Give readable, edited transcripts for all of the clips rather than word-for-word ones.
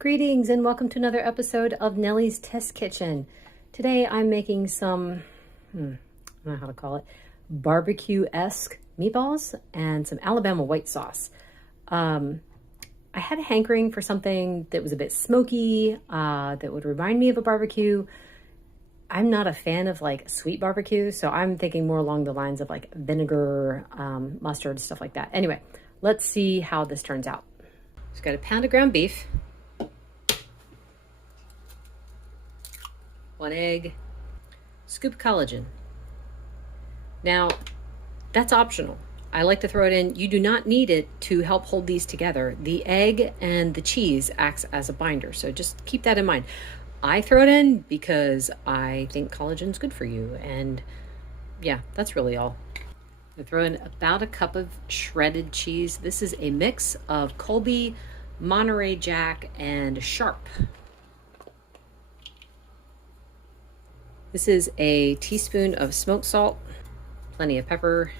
Greetings and welcome to another episode of Nellie's Test Kitchen. Today I'm making some, I don't know how to call it, barbecue-esque meatballs and some Alabama white sauce. I had a hankering for something that was a bit smoky, that would remind me of a barbecue. I'm not a fan of like sweet barbecue, so I'm thinking more along the lines of like vinegar, mustard, stuff like that. Anyway, let's see how this turns out. Just got a pound of ground beef. 1 egg, scoop of collagen. Now, that's optional. I like to throw it in. You do not need it to help hold these together. The egg and the cheese acts as a binder, so just keep that in mind. I throw it in because I think collagen's good for you, and yeah, that's really all. I throw in about a cup of shredded cheese. This is a mix of Colby, Monterey Jack, and Sharp. This is a teaspoon of smoked salt, plenty of pepper.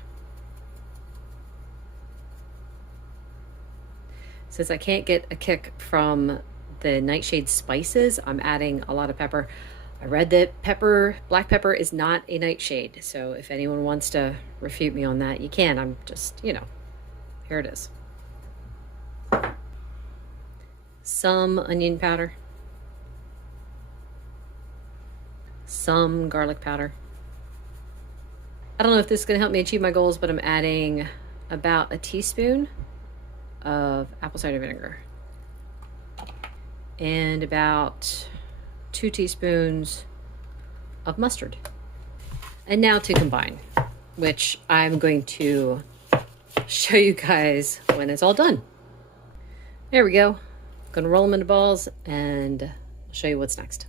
Since I can't get a kick from the nightshade spices, I'm adding a lot of pepper. I read that black pepper is not a nightshade. So if anyone wants to refute me on that, you can. I'm just, here it is. Some onion powder. Some garlic powder. I don't know if this is going to help me achieve my goals, but I'm adding about a teaspoon of apple cider vinegar and about 2 teaspoons of mustard. And now to combine, which I'm going to show you guys when it's all done. There we go. I'm going to roll them into balls and I'll show you what's next.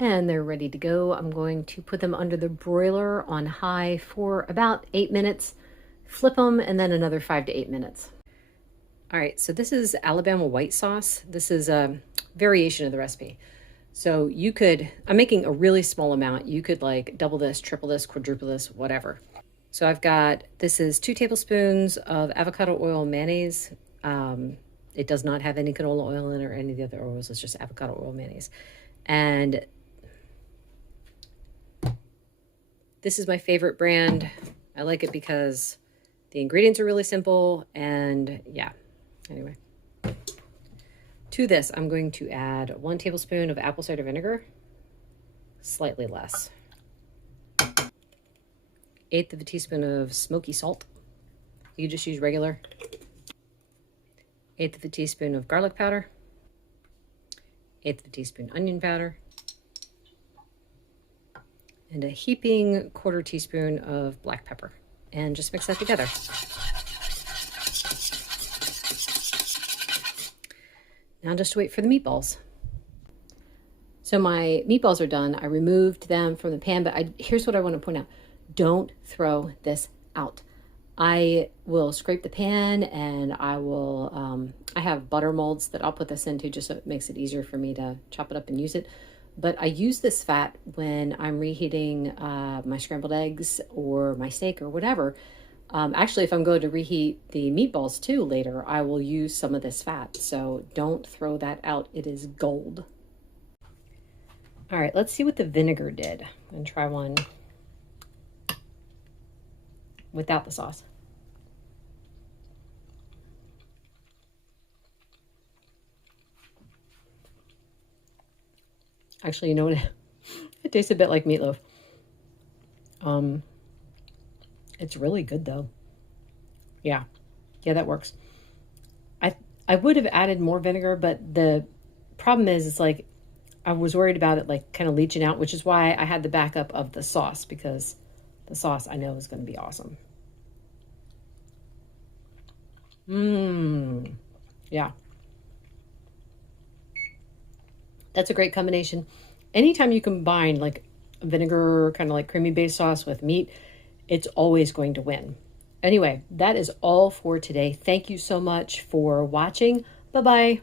And they're ready to go. I'm going to put them under the broiler on high for about 8 minutes, flip them, and then another 5 to 8 minutes. All right, so this is Alabama white sauce. This is a variation of the recipe. So I'm making a really small amount. You could like double this, triple this, quadruple this, whatever. So this is 2 tablespoons of avocado oil mayonnaise. It does not have any canola oil in it or any of the other oils. It's just avocado oil mayonnaise. And this is my favorite brand. I like it because the ingredients are really simple and yeah, anyway. To this, I'm going to add 1 tablespoon of apple cider vinegar, slightly less. 1/8 of a teaspoon of smoky salt. You just use regular. 1/8 of a teaspoon of garlic powder. 1/8 of a teaspoon onion powder. And a heaping 1/4 teaspoon of black pepper. And just mix that together. Now just wait for the meatballs. So my meatballs are done. I removed them from the pan, but here's what I want to point out. Don't throw this out. I will scrape the pan and I have butter molds that I'll put this into just so it makes it easier for me to chop it up and use it. But I use this fat when I'm reheating my scrambled eggs or my steak or whatever. Actually, if I'm going to reheat the meatballs too later, I will use some of this fat. So don't throw that out. It is gold. All right, let's see what the vinegar did. I'm going to try one without the sauce. Actually, you know what? It tastes a bit like meatloaf. It's really good though. Yeah, that works. I would have added more vinegar, but the problem is it's like I was worried about it like kind of leaching out, which is why I had the backup of the sauce, because the sauce I know is going to be awesome. Yeah. That's a great combination. Anytime you combine like vinegar, kind of like creamy based sauce with meat, it's always going to win. Anyway, that is all for today. Thank you so much for watching. Bye-bye.